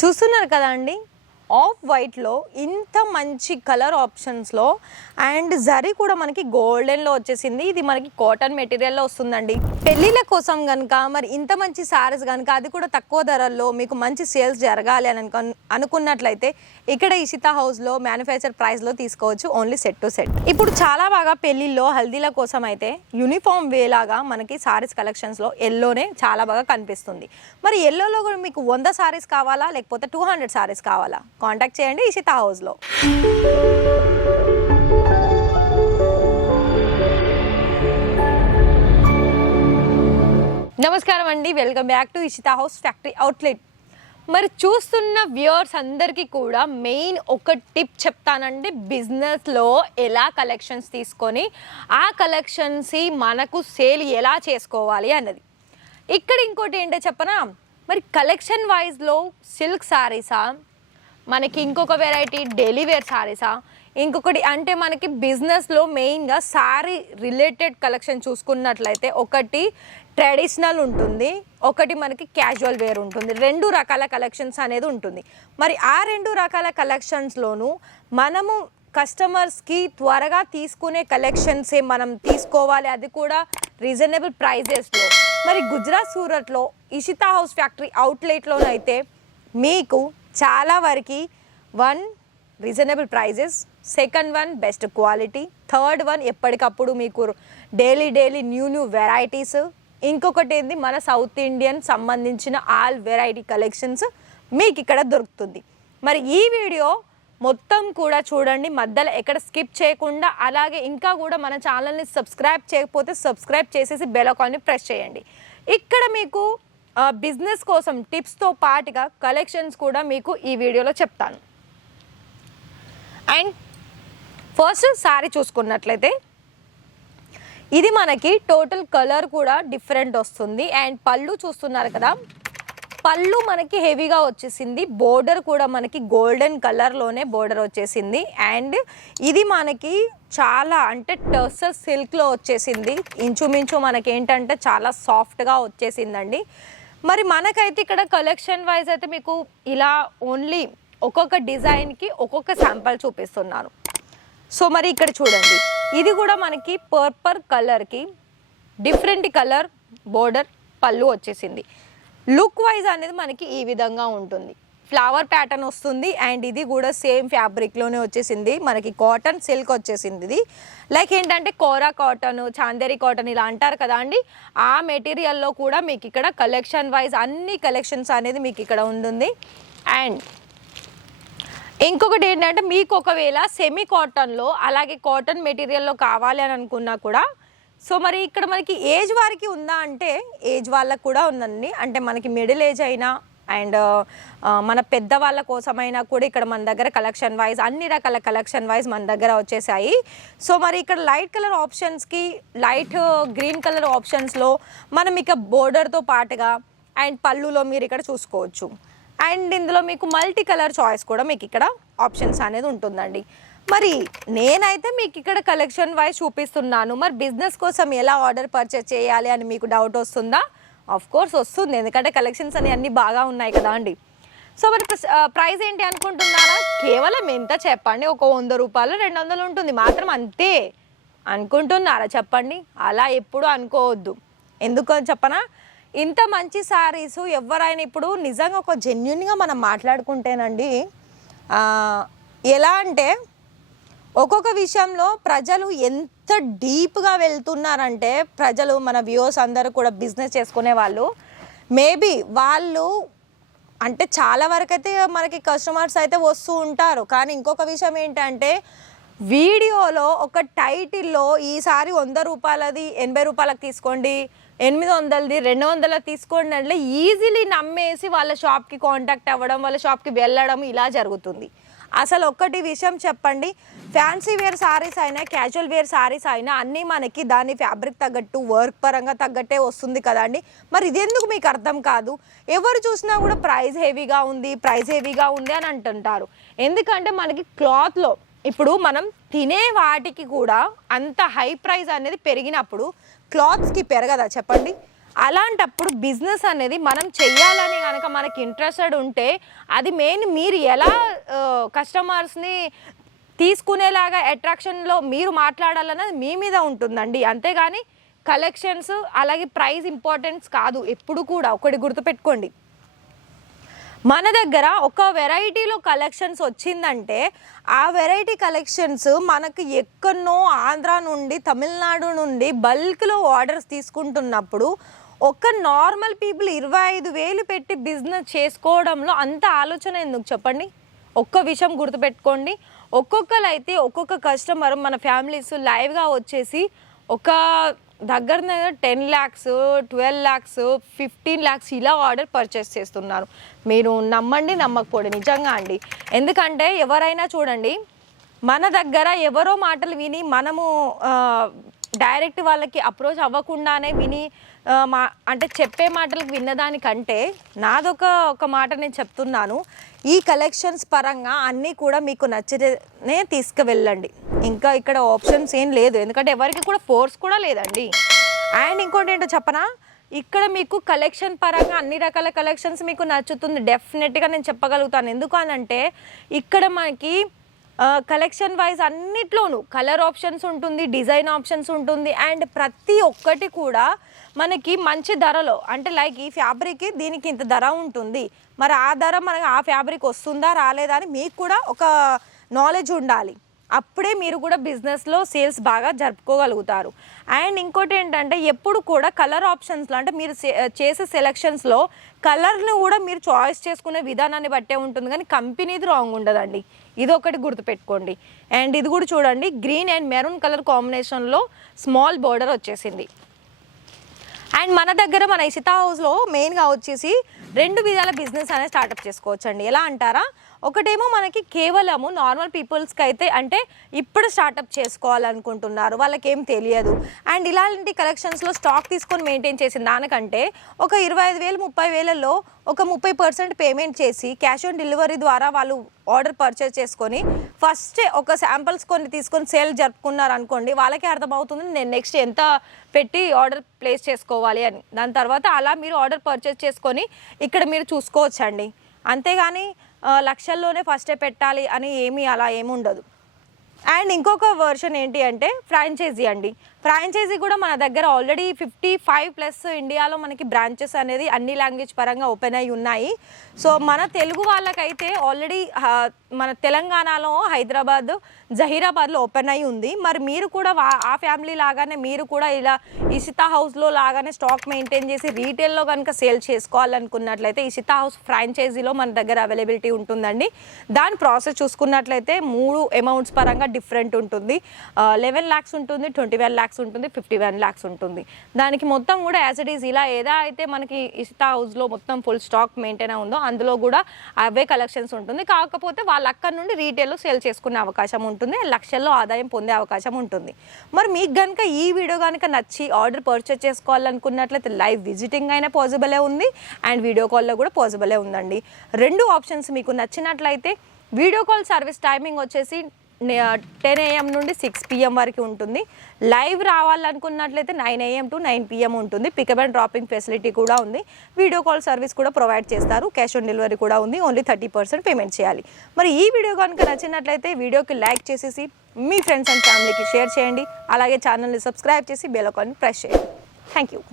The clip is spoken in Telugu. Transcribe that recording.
చూస్తున్నారు కదా అండి, ఆఫ్ వైట్లో ఇంత మంచి కలర్ ఆప్షన్స్లో అండ్ జరీ కూడా మనకి గోల్డెన్లో వచ్చేసింది. ఇది మనకి కాటన్ మెటీరియల్లో వస్తుందండి. పెళ్ళిళ్ళ కోసం కనుక మరి ఇంత మంచి శారీస్ కనుక అది కూడా తక్కువ ధరల్లో మీకు మంచి సేల్స్ జరగాలి అని అనుకున్నట్లయితే ఇక్కడ ఇషితా హౌస్లో మ్యానుఫ్యాక్చర్ ప్రైస్లో తీసుకోవచ్చు, ఓన్లీ సెట్ టు సెట్. ఇప్పుడు చాలా బాగా పెళ్ళిళ్ళలో హల్దీల కోసం అయితే యూనిఫామ్ వేలాగా మనకి శారీస్ కలెక్షన్స్లో ఎల్లోనే చాలా బాగా కనిపిస్తుంది. మరి ఎల్లోలో కూడా మీకు 100 శారీస్ కావాలా లేకపోతే 200 శారీస్ కావాలా? కాంటాక్ట్ చేయండి ఇషితా హౌస్లో. నమస్కారం అండి, welcome back to Ishita house factory outlet. మరి చూస్తున్న వ్యూవర్స్ అందరికీ కూడా మెయిన్ ఒక టిప్ చెప్తానండి. బిజినెస్లో ఎలా కలెక్షన్స్ తీసుకొని ఆ కలెక్షన్స్ మనకు సేల్ ఎలా చేసుకోవాలి అన్నది. ఇక్కడ ఇంకోటి ఏంటో చెప్పనా, మరి కలెక్షన్ వైజ్లో సిల్క్ శారీసా, మనకి ఇంకొక వెరైటీ డైలీ వేర్ శారీసా, ఇంకొకటి అంటే మనకి బిజినెస్లో మెయిన్గా శారీ రిలేటెడ్ కలెక్షన్ చూసుకున్నట్లయితే ఒకటి ట్రెడిషనల్ ఉంటుంది, ఒకటి మనకి క్యాజువల్ వేర్ ఉంటుంది. 2 రకాల కలెక్షన్స్ అనేది ఉంటుంది. మరి ఆ 2 రకాల కలెక్షన్స్లోనూ మనము కస్టమర్స్కి త్వరగా తీసుకునే కలెక్షన్సే మనం తీసుకోవాలి, అది కూడా రీజనబుల్ ప్రైజెస్లో. మరి గుజరాత్ సూరత్లో ఇషితా హౌస్ ఫ్యాక్టరీ అవుట్లెట్లోనైతే మీకు చాలా వరకు 1 reasonable prices, second 1 best quality, third 1 ఎప్పటికప్పుడు మీకు డైలీ న్యూ వెరైటీస్, ఇంకొకటి ఏంది మన సౌత్ ఇండియన్ సంబంధించిన ఆల్ వెరైటీ కలెక్షన్స్ మీకు ఇక్కడ దొరుకుతుంది. మరి ఈ వీడియో మొత్తం కూడా చూడండి, మధ్యలో ఎక్కడ స్కిప్ చేయకుండా. అలాగే ఇంకా కూడా మన ఛానల్ని సబ్స్క్రైబ్ చేయకపోతే సబ్స్క్రైబ్ చేసేసి బెల్ ఐకాన్ని ప్రెస్ చేయండి. ఇక్కడ మీకు బిజినెస్ కోసం టిప్స్తో పాటుగా కలెక్షన్స్ కూడా మీకు ఈ వీడియోలో చెప్తాను. అండ్ ఫస్ట్ శారీ చూసుకున్నట్లయితే ఇది మనకి టోటల్ కలర్ కూడా డిఫరెంట్ వస్తుంది. అండ్ పళ్ళు చూస్తున్నారు కదా, పళ్ళు మనకి హెవీగా వచ్చేసింది. బోర్డర్ కూడా మనకి గోల్డెన్ కలర్లోనే బోర్డర్ వచ్చేసింది. అండ్ ఇది మనకి చాలా అంటే టర్సర్ సిల్క్లో వచ్చేసింది. ఇంచుమించు మనకి ఏంటంటే చాలా సాఫ్ట్గా వచ్చేసిందండి. మరి మనకైతే ఇక్కడ కలెక్షన్ వైజ్ అయితే మీకు ఇలా ఓన్లీ ఒక్కొక్క డిజైన్కి ఒక్కొక్క శాంపుల్ చూపిస్తున్నాను. సో మరి ఇక్కడ చూడండి, ఇది కూడా మనకి పర్పల్ కలర్కి డిఫరెంట్ కలర్ బోర్డర్ పళ్ళు వచ్చేసింది. లుక్ వైజ్ అనేది మనకి ఈ విధంగా ఉంటుంది, ఫ్లవర్ ప్యాటర్న్ వస్తుంది. అండ్ ఇది కూడా సేమ్ ఫ్యాబ్రిక్లోనే వచ్చేసింది, మనకి కాటన్ సిల్క్ వచ్చేసింది. ఇది లైక్ ఏంటంటే కోరా కాటన్, చాందేరి కాటన్ ఇలా అంటారు కదా అండి, ఆ మెటీరియల్లో కూడా మీకు ఇక్కడ కలెక్షన్ వైజ్ అన్ని కలెక్షన్స్ అనేది మీకు ఇక్కడ ఉంటుంది. అండ్ ఇంకొకటి ఏంటంటే మీకు ఒకవేళ సెమీ కాటన్లో అలాగే కాటన్ మెటీరియల్లో కావాలి అని అనుకున్నా కూడా, సో మరి ఇక్కడ మనకి ఏజ్ వారికి ఉందా అంటే ఏజ్ వాళ్ళకు కూడా ఉందండి. అంటే మనకి మిడిల్ ఏజ్ అయినా అండ్ మన పెద్దవాళ్ళ కోసమైనా కూడా ఇక్కడ మన దగ్గర కలెక్షన్ వైజ్ అన్ని రకాల కలెక్షన్ వైజ్ మన దగ్గర వచ్చేసాయి. సో మరి ఇక్కడ లైట్ కలర్ ఆప్షన్స్కి లైట్ గ్రీన్ కలర్ ఆప్షన్స్లో మనం ఇక బోర్డర్తో పాటుగా అండ్ పళ్ళులో మీరు ఇక్కడ చూసుకోవచ్చు. అండ్ ఇందులో మీకు మల్టీ కలర్ చాయిస్ కూడా మీకు ఇక్కడ ఆప్షన్స్ అనేది ఉంటుందండి. మరి నేనైతే మీకు ఇక్కడ కలెక్షన్ వైజ్ చూపిస్తున్నాను. మరి బిజినెస్ కోసం ఎలా ఆర్డర్ పర్చేస్ చేయాలి అని మీకు డౌట్ వస్తుందా? ఆఫ్ కోర్స్ వస్తుంది, ఎందుకంటే కలెక్షన్స్ అన్నీ బాగా ఉన్నాయి కదా అండి. సో మరి ప్రైస్ ఏంటి అనుకుంటున్నారా? కేవలం ఎంత చెప్పండి, ఒక 100 రూపాయలు 200 ఉంటుంది మాత్రం, అంతే అనుకుంటున్నారా చెప్పండి? అలా ఎప్పుడు అనుకోవద్దు. ఎందుకని చెప్పనా, ఇంత మంచి శారీస్ ఎవరైనా ఇప్పుడు నిజంగా ఒక జెన్యున్గా మనం మాట్లాడుకుంటేనండి, ఎలా అంటే ఒక్కొక్క విషయంలో ప్రజలు ఎంత డీప్గా వెళ్తున్నారంటే, ప్రజలు మన వ్యూవర్స్ అందరూ కూడా బిజినెస్ చేసుకునే వాళ్ళు మేబీ వాళ్ళు అంటే చాలా వరకు అయితే మనకి కస్టమర్స్ అయితే వస్తూ ఉంటారు. కానీ ఇంకొక విషయం ఏంటంటే వీడియోలో ఒక టైటిల్లో ఈసారి 100 రూపాయలది 80 రూపాయలకు తీసుకోండి, 800ది 200 తీసుకోండి అంటే ఈజీలీ నమ్మేసి వాళ్ళ షాప్కి కాంటాక్ట్ అవ్వడం, వాళ్ళ షాప్కి వెళ్ళడం ఇలా జరుగుతుంది. అసలు ఒక్కటి విషయం చెప్పండి, ఫ్యాన్సీ వేర్ శారీస్ అయినా క్యాజువల్ వేర్ శారీస్ అయినా అన్నీ మనకి దాని ఫ్యాబ్రిక్ తగ్గట్టు వర్క్ పరంగా తగ్గట్టే వస్తుంది కదండి. మరి ఇదెందుకు మీకు అర్థం కాదు? ఎవరు చూసినా కూడా ప్రైస్ హెవీగా ఉంది అని అంటుంటారు. ఎందుకంటే మనకి క్లాత్లో ఇప్పుడు మనం తినే వాటికి కూడా అంత హై ప్రైస్ అనేది పెరిగినప్పుడు క్లాత్స్కి పెరగదా చెప్పండి? అలాంటప్పుడు బిజినెస్ అనేది మనం చెయ్యాలని కనుక మనకి ఇంట్రెస్టెడ్ ఉంటే అది మెయిన్ మీరు ఎలా కస్టమర్స్ని తీసుకునేలాగా అట్రాక్షన్లో మీరు మాట్లాడాలన్నది మీ మీద ఉంటుందండి. అంతేగాని కలెక్షన్స్ అలాగే ప్రైస్ ఇంపార్టెన్స్ కాదు ఎప్పుడు కూడా. ఒకటి గుర్తుపెట్టుకోండి, మన దగ్గర ఒక వెరైటీలో కలెక్షన్స్ వచ్చిందంటే ఆ వెరైటీ కలెక్షన్స్ మనకు ఎక్కడనో ఆంధ్ర నుండి తమిళనాడు నుండి బల్క్లో ఆర్డర్స్ తీసుకుంటున్నప్పుడు ఒక నార్మల్ పీపుల్ 25,000 పెట్టి బిజినెస్ చేసుకోవడంలో అంత ఆలోచన ఎందుకు చెప్పండి. ఒక్క విషయం గుర్తుపెట్టుకోండి, ఒక్కొక్కరు ఒక్కొక్క కస్టమర్ మన ఫ్యామిలీస్ లైవ్గా వచ్చేసి ఒక దగ్గర 10 lakhs 12 lakhs 15 lakhs ఇలా ఆర్డర్ పర్చేస్ చేస్తున్నారు. మీరు నమ్మండి నమ్మకపోండి, నిజంగా అండి. ఎందుకంటే ఎవరైనా చూడండి, మన దగ్గర ఎవరో మాటలు విని మనము డైరెక్ట్ వాళ్ళకి అప్రోచ్ అవ్వకుండానే విని అంటే చెప్పే మాటలకు విన్నదానికంటే ఒక మాట నేను చెప్తున్నాను, ఈ కలెక్షన్స్ పరంగా అన్నీ కూడా మీకు నచ్చితేనే తీసుకువెళ్ళండి. ఇంకా ఇక్కడ ఆప్షన్స్ ఏం లేదు, ఎందుకంటే ఎవరికి కూడా ఫోర్స్ కూడా లేదండి. అండ్ ఇంకోటి ఏంటో చెప్పనా, ఇక్కడ మీకు కలెక్షన్ పరంగా అన్ని రకాల కలెక్షన్స్ మీకు నచ్చుతుంది డెఫినెట్గా నేను చెప్పగలుగుతాను. ఎందుకు అనంటే ఇక్కడ మనకి కలెక్షన్ వైజ్ అన్నిట్లోనూ కలర్ ఆప్షన్స్ ఉంటుంది, డిజైన్ ఆప్షన్స్ ఉంటుంది, అండ్ ప్రతి ఒక్కటి కూడా మనకి మంచి ధరలో. అంటే లైక్ ఈ ఫ్యాబ్రిక్కి దీనికి ఇంత ధర ఉంటుంది, మరి ఆ ధర మనకి ఆ ఫ్యాబ్రిక్ వస్తుందా రాలేదా అని మీకు కూడా ఒక నాలెడ్జ్ ఉండాలి. అప్పుడే మీరు కూడా బిజినెస్లో సేల్స్ బాగా జరుపుకోగలుగుతారు. అండ్ ఇంకోటి ఏంటంటే ఎప్పుడు కూడా కలర్ ఆప్షన్స్లో అంటే మీరు చేసే సెలెక్షన్స్లో కలర్ని కూడా మీరు చాయిస్ చేసుకునే విధానాన్ని బట్టే ఉంటుంది, కానీ కంపెనీది రాంగ్ ఉండదండి. ఇది ఒకటి గుర్తుపెట్టుకోండి. అండ్ ఇది కూడా చూడండి, గ్రీన్ అండ్ మెరూన్ కలర్ కాంబినేషన్లో స్మాల్ బోర్డర్ వచ్చేసింది. అండ్ మన దగ్గర మన ఇషితా హౌస్లో మెయిన్గా వచ్చేసి 2 విధాల బిజినెస్ అనేది స్టార్ట్అప్ చేసుకోవచ్చు అండి. ఎలా అంటారా, ఒకటేమో మనకి కేవలము నార్మల్ పీపుల్స్కి అయితే అంటే ఇప్పుడు స్టార్ట్అప్ చేసుకోవాలనుకుంటున్నారు, వాళ్ళకి ఏం తెలియదు. అండ్ ఇలాంటి కలెక్షన్స్లో స్టాక్ తీసుకొని మెయింటైన్ చేసిన దానికంటే ఒక 25,000 30,000లో ఒక 30% పేమెంట్ చేసి క్యాష్ ఆన్ డెలివరీ ద్వారా వాళ్ళు ఆర్డర్ పర్చేస్ చేసుకొని ఫస్ట్ ఒక శాంపిల్స్ కొన్ని తీసుకొని సేల్ జరుపుకున్నారు అనుకోండి, వాళ్ళకే అర్థమవుతుంది నేను నెక్స్ట్ ఎంత పెట్టి ఆర్డర్ ప్లేస్ చేసుకోవాలి అని. దాని తర్వాత అలా మీరు ఆర్డర్ పర్చేస్ చేసుకొని ఇక్కడ మీరు చూసుకోవచ్చండి. అంతేగాని లక్షల్లోనే ఫస్టే పెట్టాలి అని అలా ఏమి ఉండదు. అండ్ ఇంకొక వర్షన్ ఏంటి అంటే ఫ్రాంచైజీ అండి. ఫ్రాంచైజీ కూడా మన దగ్గర ఆల్రెడీ 55+ ఇండియాలో మనకి బ్రాంచెస్ అనేది అన్ని లాంగ్వేజ్ పరంగా ఓపెన్ అయి ఉన్నాయి. సో మన తెలుగు వాళ్ళకైతే ఆల్రెడీ మన తెలంగాణలో హైదరాబాద్ జహీరాబాద్లో ఓపెన్ అయి ఉంది. మరి మీరు కూడా ఆ ఫ్యామిలీ లాగానే మీరు కూడా ఇలా ఇషితా హౌస్లో లాగానే స్టాక్ మెయింటైన్ చేసి రీటైల్లో కనుక సేల్ చేసుకోవాలనుకున్నట్లయితే ఇషితా హౌస్ ఫ్రాంచైజీలో మన దగ్గర అవైలబిలిటీ ఉంటుందండి. దాని ప్రాసెస్ చూసుకున్నట్లయితే 3 అమౌంట్స్ పరంగా డిఫరెంట్ ఉంటుంది. 11 lakhs ఉంటుంది, 21 lakhs ఉంటుంది, 51 lakhs ఉంటుంది. దానికి మొత్తం కూడా యాజ్ ఇట్ ఈజ్ ఇలా అయితే మనకి ఇషితా హౌస్లో మొత్తం ఫుల్ స్టాక్ మెయింటైన్ ఉందో అందులో కూడా అవే కలెక్షన్స్ ఉంటుంది. కాకపోతే వాళ్ళు అక్కడ నుండి రీటైల్లో సేల్ చేసుకునే అవకాశం ఉంటుంది, లక్షల్లో ఆదాయం పొందే అవకాశం ఉంటుంది. మరి మీకు కనుక ఈ వీడియో కనుక నచ్చి ఆర్డర్ పర్చేస్ చేసుకోవాలనుకున్నట్లయితే లైవ్ విజిటింగ్ అయినా పాసిబులే ఉంది అండ్ వీడియో కాల్లో కూడా పాసిబులే ఉందండి. 2 ఆప్షన్స్ మీకు నచ్చినట్లయితే వీడియో కాల్ సర్వీస్ టైమింగ్ వచ్చేసి 10 AM నుండి 6 PM వరకు ఉంటుంది. లైవ్ రావాలనుకున్నట్లయితే 9 AM to 9 PM ఉంటుంది. పికప్ అండ్ డ్రాపింగ్ ఫెసిలిటీ కూడా ఉంది. వీడియో కాల్ సర్వీస్ కూడా ప్రొవైడ్ చేస్తారు. క్యాష్ ఆన్ డెలివరీ కూడా ఉంది. ఓన్లీ 30% పేమెంట్ చేయాలి. మరి ఈ వీడియో కనుక నచ్చినట్లయితే వీడియోకి లైక్ చేసేసి మీ ఫ్రెండ్స్ అండ్ ఫ్యామిలీకి షేర్ చేయండి. అలాగే ఛానల్ని సబ్స్క్రైబ్ చేసి బెల్ ఐకాన్ని ప్రెస్ చేయండి. Thank you.